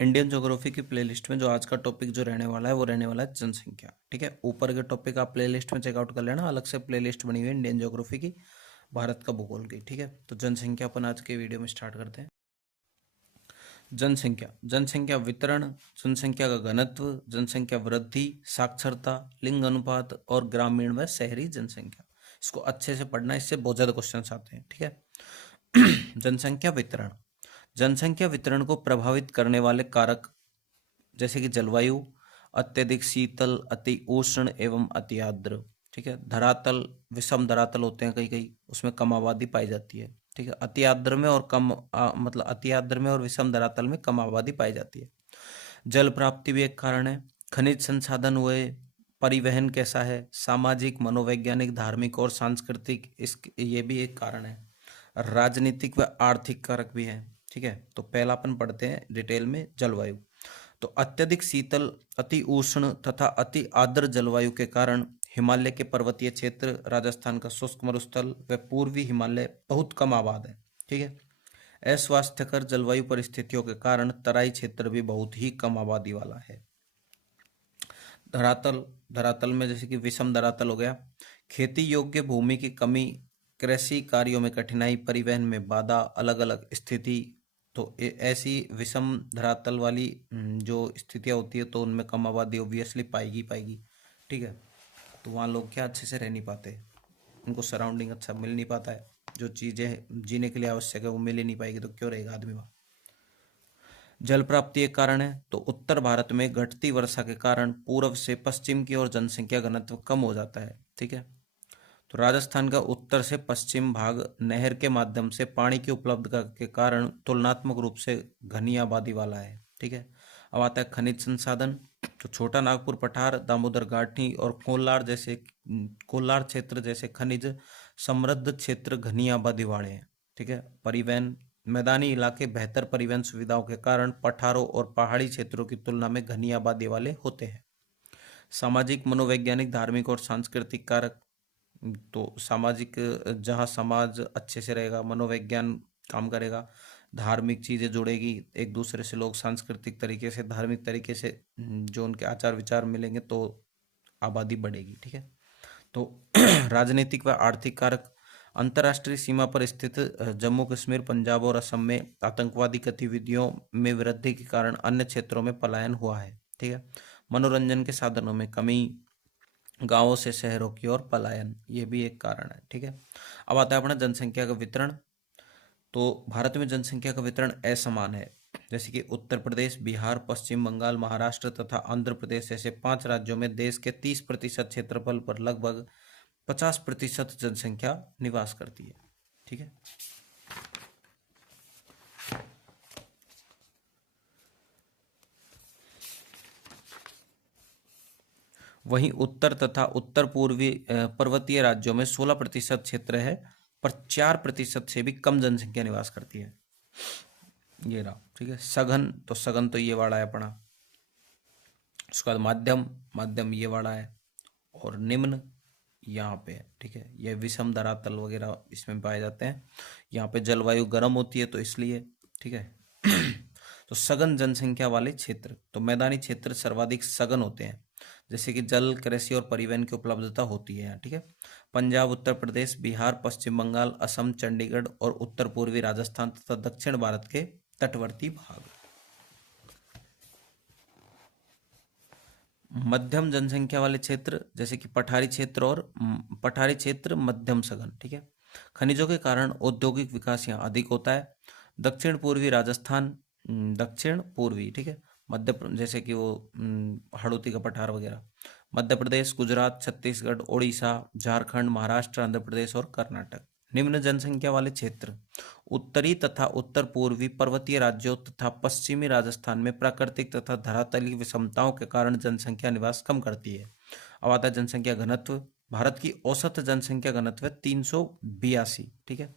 Indian geography की playlist में जो आज का टॉपिक जो रहने वाला है वो रहने वाला है जनसंख्या। ठीक है, ऊपर के टॉपिक आप प्लेलिस्ट में चेकआउट कर लेना, अलग से प्लेलिस्ट बनी हुई है इंडियन ज्योग्राफी की, भारत का भूगोल की। ठीक है, तो जनसंख्या अपन आज के वीडियो में स्टार्ट करते हैं। जनसंख्या, जनसंख्या वितरण, जनसंख्या का घनत्व, जनसंख्या वृद्धि, साक्षरता, लिंग अनुपात और ग्रामीण व शहरी जनसंख्या। इसको अच्छे से पढ़ना, इससे बहुत ज्यादा क्वेश्चन आते हैं। ठीक है। जनसंख्या वितरण, जनसंख्या वितरण को प्रभावित करने वाले कारक जैसे कि जलवायु, अत्यधिक शीतल, अति उष्ण एवं अति आर्द्र। ठीक है, धरातल, विषम धरातल होते हैं कई कई, उसमें कम आबादी पाई जाती है। ठीक है, अति आर्द्र में और कम मतलब अति आर्द्र में और विषम धरातल में कम आबादी पाई जाती है। जल प्राप्ति भी एक कारण है। खनिज संसाधन हुए, परिवहन कैसा है, सामाजिक, मनोवैज्ञानिक, धार्मिक और सांस्कृतिक, इस ये भी एक कारण है। राजनीतिक व आर्थिक कारक भी है। ठीक है, तो पहला अपन पढ़ते हैं डिटेल में जलवायु। तो अत्यधिक शीतल, अति उष्ण तथा अति आर्द्र जलवायु के कारण हिमालय के पर्वतीय क्षेत्र, राजस्थान का शुष्क मरुस्थल व पूर्वी हिमालय बहुत कम आबाद है। ठीक है, अस्वास्थ्यकर जलवायु परिस्थितियों के कारण तराई क्षेत्र भी बहुत ही कम आबादी वाला है। धरातल, धरातल में जैसे कि विषम धरातल हो गया, खेती योग्य भूमि की कमी, कृषि कार्यों में कठिनाई, परिवहन में बाधा, अलग अलग स्थिति। तो ऐसी विषम धरातल वाली जो स्थितियाँ होती है तो उनमें कम आबादी ऑब्वियसली पाएगी। ठीक है, तो वहाँ लोग क्या अच्छे से रह नहीं पाते, उनको सराउंडिंग अच्छा मिल नहीं पाता है, जो चीज़ें जीने के लिए आवश्यक है वो मिल ही नहीं पाएगी, तो क्यों रहेगा आदमी वहाँ। जल प्राप्ति एक कारण है। तो उत्तर भारत में घटती वर्षा के कारण पूर्व से पश्चिम की ओर जनसंख्या घनत्व कम हो जाता है। ठीक है, तो राजस्थान का उत्तर से पश्चिम भाग नहर के माध्यम से पानी की उपलब्धता के कारण तुलनात्मक रूप से घनी आबादी वाला है। ठीक है, अब आता है खनिज संसाधन। तो छोटा नागपुर पठार, दामोदर घाटी और कोलार क्षेत्र जैसे खनिज समृद्ध क्षेत्र घनी आबादी वाले हैं। ठीक है, परिवहन, मैदानी इलाके बेहतर परिवहन सुविधाओं के कारण पठारों और पहाड़ी क्षेत्रों की तुलना में घनी आबादी वाले होते हैं। सामाजिक, मनोवैज्ञानिक, धार्मिक और सांस्कृतिक कारक। तो सामाजिक, जहाँ समाज अच्छे से रहेगा, मनोविज्ञान काम करेगा, धार्मिक चीज़ें जुड़ेगी एक दूसरे से, लोग सांस्कृतिक तरीके से, धार्मिक तरीके से जो उनके आचार विचार मिलेंगे तो आबादी बढ़ेगी। ठीक है, तो राजनीतिक व आर्थिक कारक, अंतर्राष्ट्रीय सीमा पर स्थित जम्मू कश्मीर, पंजाब और असम में आतंकवादी गतिविधियों में वृद्धि के कारण अन्य क्षेत्रों में पलायन हुआ है। ठीक है, मनोरंजन के साधनों में कमी, गांवों से शहरों की ओर पलायन, ये भी एक कारण है। ठीक है, अब आता है अपना जनसंख्या का वितरण। तो भारत में जनसंख्या का वितरण असमान है। जैसे कि उत्तर प्रदेश, बिहार, पश्चिम बंगाल, महाराष्ट्र तथा आंध्र प्रदेश ऐसे 5 राज्यों में देश के 30% क्षेत्रफल पर लगभग 50% जनसंख्या निवास करती है। ठीक है, वहीं उत्तर तथा उत्तर पूर्वी पर्वतीय राज्यों में 16% क्षेत्र है, पर 4% से भी कम जनसंख्या निवास करती है। ये रहा। ठीक है, सघन, तो सघन तो ये वाला है अपना। उसके बाद माध्यम, माध्यम ये वाला है, और निम्न यहाँ पे है। ठीक है, ये विषम धरातल वगैरह इसमें पाए जाते हैं। यहाँ पे जलवायु गर्म होती है तो इसलिए। ठीक है, तो सघन जनसंख्या वाले क्षेत्र, तो मैदानी क्षेत्र सर्वाधिक सघन होते हैं, जैसे कि जल, कृषि और परिवहन की उपलब्धता होती है यहाँ। ठीक है, पंजाब, उत्तर प्रदेश, बिहार, पश्चिम बंगाल, असम, चंडीगढ़ और उत्तर पूर्वी राजस्थान तथा दक्षिण भारत के तटवर्ती भाग। मध्यम जनसंख्या वाले क्षेत्र जैसे कि पठारी क्षेत्र और पठारी क्षेत्र मध्यम सघन। ठीक है, खनिजों के कारण औद्योगिक विकास यहाँ अधिक होता है। दक्षिण पूर्वी राजस्थान, दक्षिण पूर्वी, ठीक है, जैसे कि वो हड़ौती का पठार वगैरह, मध्य प्रदेश, गुजरात, छत्तीसगढ़, उड़ीसा, झारखंड, महाराष्ट्र, आंध्र प्रदेश और कर्नाटक। निम्न जनसंख्या वाले क्षेत्र उत्तरी तथा उत्तर पूर्वी पर्वतीय राज्यों तथा पश्चिमी राजस्थान में प्राकृतिक तथा धरातलीय विषमताओं के कारण जनसंख्या निवास कम करती है। अब आता है जनसंख्या घनत्व। भारत की औसत जनसंख्या घनत्व है 382। ठीक है,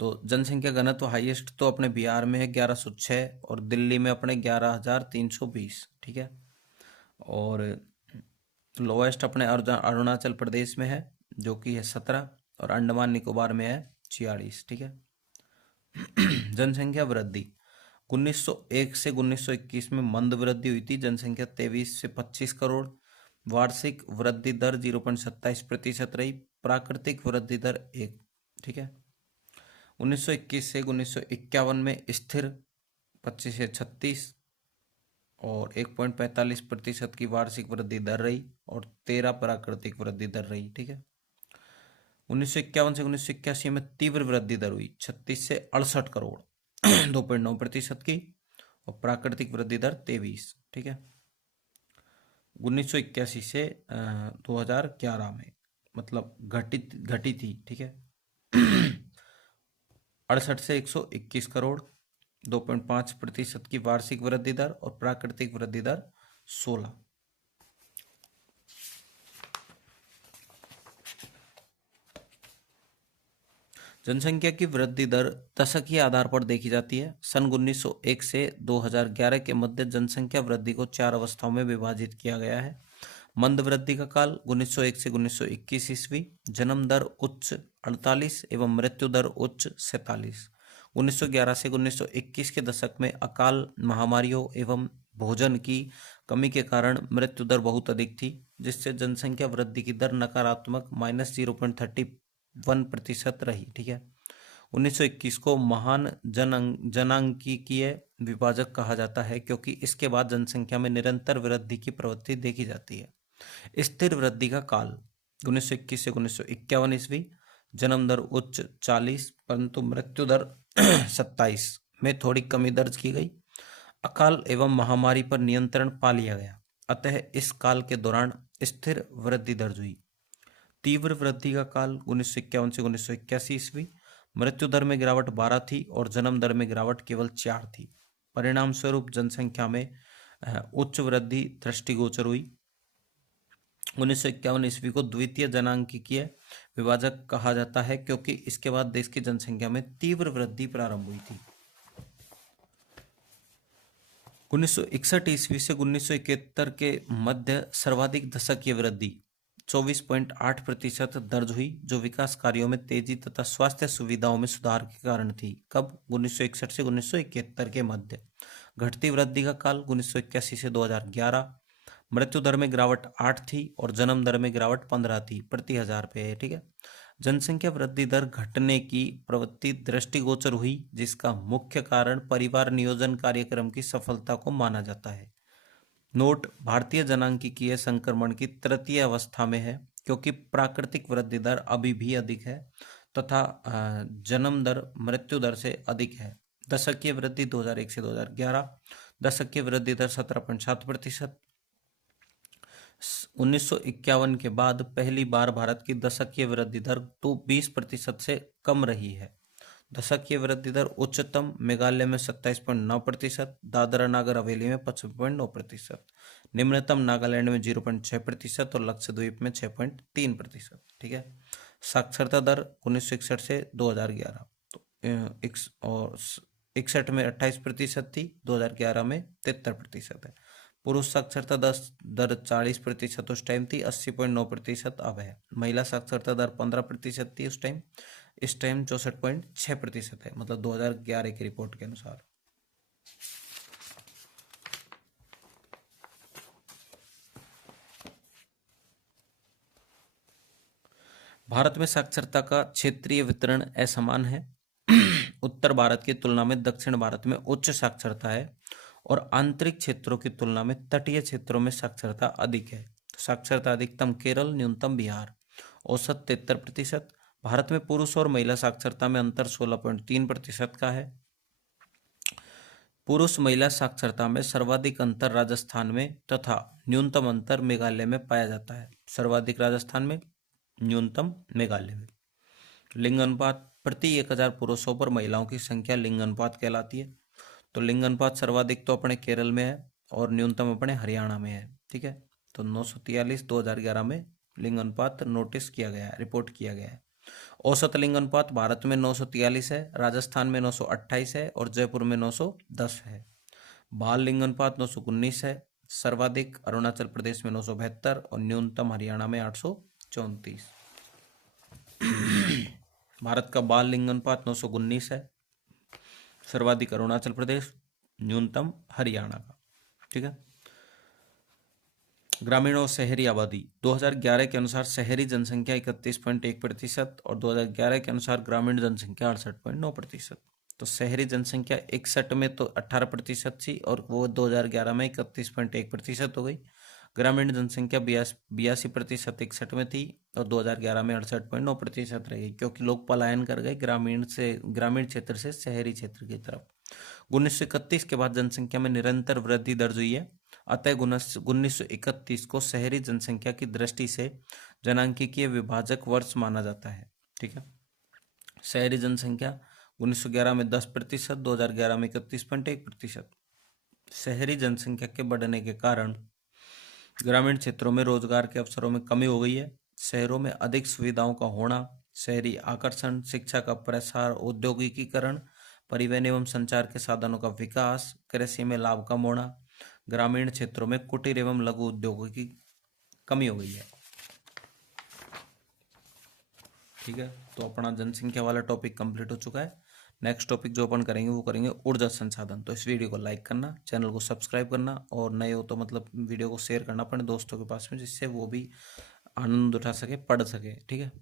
तो जनसंख्या घनत्व हाईएस्ट तो अपने बिहार में है 1106 और दिल्ली में अपने 11,320। ठीक है, और लोएस्ट अपने अरुणाचल प्रदेश में है जो कि है 17, और अंडमान निकोबार में है 46। ठीक है, जनसंख्या वृद्धि, 1901 से 1921 में मंद वृद्धि हुई थी, जनसंख्या 23 से 25 करोड़, वार्षिक वृद्धि दर 0.27% रही, प्राकृतिक वृद्धि दर 1। ठीक है। 1921 से 1951 में स्थिर 25 से 36 और 1.45% की वार्षिक वृद्धि दर रही और 13 प्राकृतिक वृद्धि दर रही। ठीक है। 1951 से 1981 में तीव्र वृद्धि दर हुई 36 से 68 करोड़ 2.9% की और प्राकृतिक वृद्धि दर 23। ठीक है। 1981 से 2011 में मतलब घटी थी। ठीक है। 68 से 121 करोड़ 2.5% की वार्षिक वृद्धि दर और प्राकृतिक वृद्धि दर 16। जनसंख्या की वृद्धि दर दशकीय आधार पर देखी जाती है। सन 1901 से 2011 के मध्य जनसंख्या वृद्धि को 4 अवस्थाओं में विभाजित किया गया है। मंद वृद्धि का काल 1901 से 1921 ईस्वी, जन्म दर उच्च 48 एवं मृत्यु दर उच्च 47। 1911 से 1921 के दशक में अकाल, महामारियों एवं भोजन की कमी के कारण मृत्यु दर बहुत अधिक थी, जिससे जनसंख्या वृद्धि की दर नकारात्मक -0.31% रही। ठीक है। 1921 को महान जनांकीय विभाजक कहा जाता है क्योंकि इसके बाद जनसंख्या में निरंतर वृद्धि की प्रवृत्ति देखी जाती है। स्थिर वृद्धि का काल 1921 से 1951 ईस्वी, जन्म दर उच्च 40 परंतु मृत्यु दर 27 में थोड़ी कमी दर्ज की गई। अकाल एवं महामारी पर नियंत्रण पा लिया गया, अतः इस काल के दौरान स्थिर वृद्धि दर्ज हुई। तीव्र वृद्धि का काल 1951 से 1981 ईस्वी, मृत्यु दर में गिरावट 12 थी और जन्म दर में गिरावट केवल 4 थी। परिणाम स्वरूप जनसंख्या में उच्च वृद्धि दृष्टिगोचर हुई। 1951 ईस्वी को द्वितीय जनांकीय विभाजक कहा जाता है क्योंकि इसके बाद देश की जनसंख्या में तीव्र वृद्धि प्रारंभ हुई थी। 1961 ईस्वी से 1971 के मध्य सर्वाधिक दशकीय वृद्धि 24.8% दर्ज हुई, जो विकास कार्यों में तेजी तथा स्वास्थ्य सुविधाओं में सुधार के कारण थी। कब? 1961 से 1971 के मध्य। घटती वृद्धि का काल 1981 से 2011। मृत्यु दर में गिरावट 8 थी और जन्म दर में गिरावट 15 थी प्रति हजार पे। ठीक है। जनसंख्या वृद्धि दर घटने की प्रवृत्ति दृष्टिगोचर हुई, जिसका मुख्य कारण परिवार नियोजन कार्यक्रम की सफलता को माना जाता है। नोट: भारतीय जनांकीय संक्रमण की तृतीय अवस्था में है क्योंकि प्राकृतिक वृद्धि दर अभी भी अधिक है तथा जन्म दर मृत्यु दर से अधिक है। दशकीय वृद्धि 2001 से 2011, दशकीय वृद्धि दर 17.7%। 1951 के बाद पहली बार भारत की दशकीय वृद्धि दर तो 20% से कम रही है। दशकीय वृद्धि दर उच्चतम मेघालय में 27.9%, दादरा नागर हवेली में 55.9%, निम्नतम नागालैंड में 0.6% और लक्षद्वीप में 6.3%। ठीक है। साक्षरता दर 1961 से 2011 तो 61 में 28% थी, 2011 में 73% है। पुरुष साक्षरता दर 40% उस टाइम थी, 80.9% अब है। महिला साक्षरता दर 15% थी उस टाइम, इस टाइम 64.6% है, मतलब 2011 की रिपोर्ट के अनुसार। भारत में साक्षरता का क्षेत्रीय वितरण असमान है। उत्तर भारत की तुलना में दक्षिण भारत में उच्च साक्षरता है और आंतरिक क्षेत्रों की तुलना में तटीय क्षेत्रों में साक्षरता अधिक है। साक्षरता अधिकतम केरल, न्यूनतम बिहार, औसत 73%। भारत में पुरुष और महिला साक्षरता में अंतर 16.3% का है। पुरुष महिला साक्षरता में सर्वाधिक अंतर राजस्थान में तथा न्यूनतम अंतर मेघालय में पाया जाता है। सर्वाधिक राजस्थान में, न्यूनतम मेघालय में। लिंग अनुपात: प्रति 1000 पुरुषों पर महिलाओं की संख्या लिंग अनुपात कहलाती है। तो लिंग अनुपात सर्वाधिक तो अपने केरल में है और न्यूनतम अपने हरियाणा में है। ठीक है। तो 943 2011 में लिंग अनुपात नोटिस किया गया है, रिपोर्ट किया गया है। औसत लिंग अनुपात भारत में 943 है, राजस्थान में 928 है और जयपुर में 910 है। बाल लिंग अनुपात 919 है, सर्वाधिक अरुणाचल प्रदेश में 972 और न्यूनतम हरियाणा में 834। भारत का बाल लिंग अनुपात 919 है, सर्वाधिक अरुणाचल प्रदेश न्यूनतम हरियाणा का। ठीक है। ग्रामीण और शहरी आबादी 2011 के अनुसार शहरी जनसंख्या 31.1% और 2011 के अनुसार ग्रामीण जनसंख्या 68.9%। तो शहरी जनसंख्या 61 में तो 18% थी और वो 2011 में 31.1% हो गई। ग्रामीण जनसंख्या 82% 61 में थी और 2011 में 68.9% रह गई, क्योंकि लोग पलायन कर गए ग्रामीण क्षेत्र से शहरी क्षेत्र की तरफ। 1931 के बाद जनसंख्या में निरंतर वृद्धि दर्ज हुई है। अतः 1931 को शहरी जनसंख्या की दृष्टि से जनांकीय विभाजक वर्ष माना जाता है। ठीक है। शहरी जनसंख्या 1911 में 10%, 2011 में 31.1%। शहरी जनसंख्या के बढ़ने के कारण ग्रामीण क्षेत्रों में रोजगार के अवसरों में कमी हो गई है। शहरों में अधिक सुविधाओं का होना, शहरी आकर्षण, शिक्षा का प्रसार, औद्योगिकीकरण, परिवहन एवं संचार के साधनों का विकास, कृषि में लाभ कम होना, ग्रामीण क्षेत्रों में कुटीर एवं लघु उद्योगों की कमी हो गई है। ठीक है। तो अपना जनसंख्या वाला टॉपिक कंप्लीट हो चुका है। नेक्स्ट टॉपिक जो अपन करेंगे वो करेंगे ऊर्जा संसाधन। तो इस वीडियो को लाइक करना, चैनल को सब्सक्राइब करना और नए हो तो मतलब वीडियो को शेयर करना अपने दोस्तों के पास में, जिससे वो भी आनंद उठा सके, पढ़ सके। ठीक है।